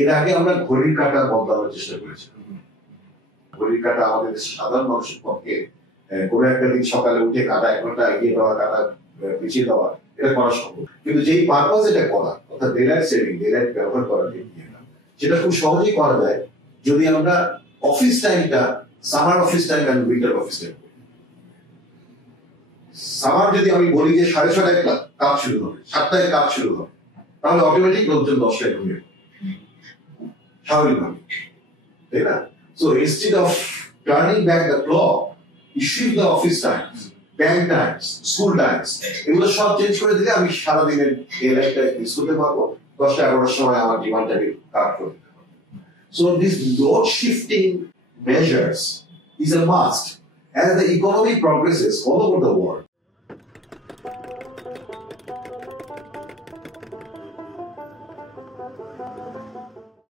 এর আগে আমরা ঘড়ির কাঁটা বদলানোর চেষ্টা করেছি। ঘড়ির কাঁটা আমাদের সাধারণ মানুষের পক্ষে কোনো একটা দিন সকালে উঠে কাঁটা 1 ঘন্টা এগিয়ে দেওয়া, কাঁটা পিছিয়ে দেওয়া, এটা করা সম্ভব। কিন্তু যেই পারপাস এটা করা, অর্থাৎ ডেলাইট সেভিং, ডেলাইট ব্যবহার করা, সেটা খুব সহজেই করা যায় যদি আমরা অফিস টাইমটা summer office time and winter office time. Summer যদি আমি বলি যে 6:30টায় কাজ শুরু হবে, 7টায় কাজ শুরু হবে, তাহলে অটোমেটিক লোকজন 10টায় ঘুমিয়ে স্বাভাবিকভাবে, তাই না? So instead of turning back the clock, you shift the office times, bank times, school times, এগুলো সব চেঞ্জ করে দিলে আমি সারাদিনের ডেলাইটটা ইউজ করতে পারবো, 10টা-11টার সময় আমার ডিমান্ডটাকে কাট করতে পারবো। So this load shifting measures is a must as the economy progresses all over the world.